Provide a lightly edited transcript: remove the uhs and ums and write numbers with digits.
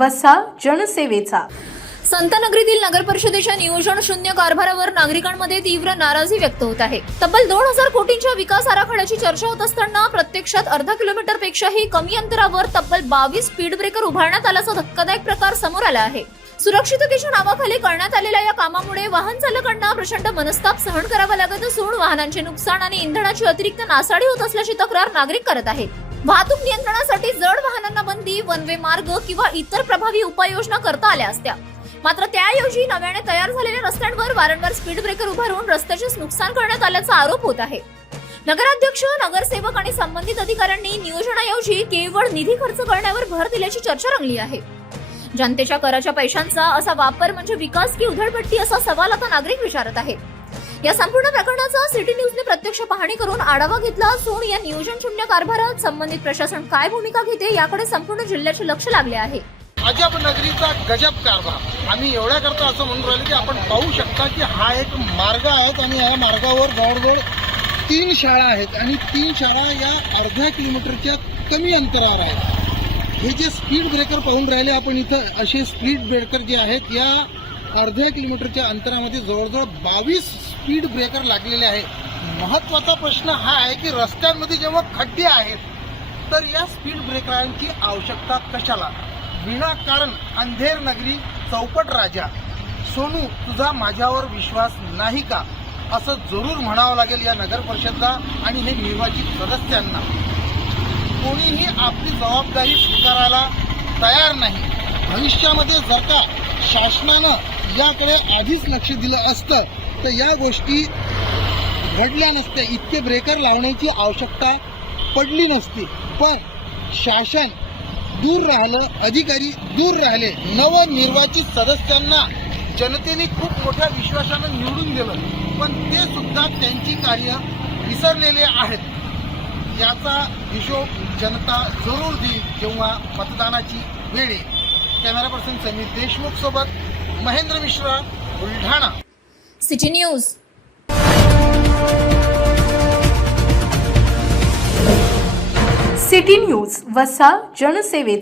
वसा जनसेवेचा. संतनगरीतील नगर परिषदेच्या नियोजन शून्य कारभारावर नागरिकांमध्ये तीव्र नाराजी व्यक्त होत आहे. तब्बल 2000 कोटींच्या विकास आराखड्याची चर्चा होत असताना प्रत्यक्षात अर्धा किलोमीटरपेक्षाही कमी अंतरावर तब्बल 22 स्पीड ब्रेकर उभारण्यात आल्याचा धक्कादायक प्रकार समोर आला आहे. सुरक्षिततेच्या नावाखाली करण्यात आलेल्या या कामामुळे वाहन चालकांना प्रचंड मनस्ताप सहन करावा लागत असून वाहनांचे नुकसान आणि इंधनाची अतिरिक्त नासाडी होत असल्याची तक्रार नागरिक करत आहेत. वाहतूक नियंत्रणासाठी जड वाहनांना बंदी, वन वे मार्ग किंवा इतर प्रभावी उपाययोजना करता आल्या असत्या. मात्र त्याऐवजी नव्याने तयार झालेल्या रस्त्यांवर वारंवार स्पीड ब्रेकर उभारून रस्त्याचे नुकसान करण्यात आल्याचा आरोप होत आहे. नगराध्यक्ष, नगरसेवक आणि संबंधित अधिकाऱ्यांनी नियोजनाऐवजी केवळ निधी खर्च करण्यावर भर दिल्याची चर्चा रंगली आहे. जनतेच्या कराच्या पैशांचा असा वापर म्हणजे विकास की उधळपट्टी असा सवाल आता नागरिक विचारत आहेत. या संपूर्ण प्रकरणाचा सिटी न्यूजने प्रत्यक्ष पाहणी करून आढावा घेतला असून या नियोजन शून्य कारभारात संबंधित प्रशासन काय भूमिका घेते याकडे संपूर्ण जिल्ह्याचे लक्ष लागले आहे. अजब नगरीचा गजब कारभार. आम्ही एवढ्या करता असं म्हणून राहिलो की आपण पाहू शकता की हा एक मार्ग आहे आणि या मार्गावर जवळजवळ 3 शाळा आहेत आणि 3 शाळा या अर्ध्या किलोमीटरच्या कमी अंतरावर आहेत. हे जे स्पीड ब्रेकर पाहून राहिले आपण इथं, असे स्पीड ब्रेकर जे आहेत या अर्ध्या किलोमीटरच्या अंतरामध्ये जवळजवळ 22 स्पीड ब्रेकर लागलेले आहेत. महत्त्वाचा प्रश्न हा आहे की रस्त्यांमध्ये जेव्हा खड्डे आहेत तर या स्पीड ब्रेकरांची आवश्यकता कशाला? विनाकारण अंधेर नगरी चौपट राजा, सोनू तुझा माझ्यावर विश्वास नाही का, असं जरूर म्हणावं लागेल या नगर परिषदला आणि हे निर्वाचित सदस्यांना. कोणीही आपली जबाबदारी स्वीकारायला तयार नाही. भविष्यामध्ये जर का शासनानं याकडे आधीच लक्ष दिलं असतं तर या गोष्टी घडल्या नसत्या, इतके ब्रेकर लावण्याची आवश्यकता पडली नसती. पण शासन दूर राहिलं, अधिकारी दूर राहिले. नवनिर्वाचित सदस्यांना जनतेने खूप मोठ्या विश्वासानं निवडून दिलं, पण ते सुद्धा त्यांची कार्य विसरलेले आहेत. याचा हिशोब जनता जरूर देईल जेव्हा मतदानाची वेळ येईल. कॅमेरा पर्सन समीर देशमुख सोबत Mahendra Mishra, Buldhana. City news. City news वसा जनसेवेचा.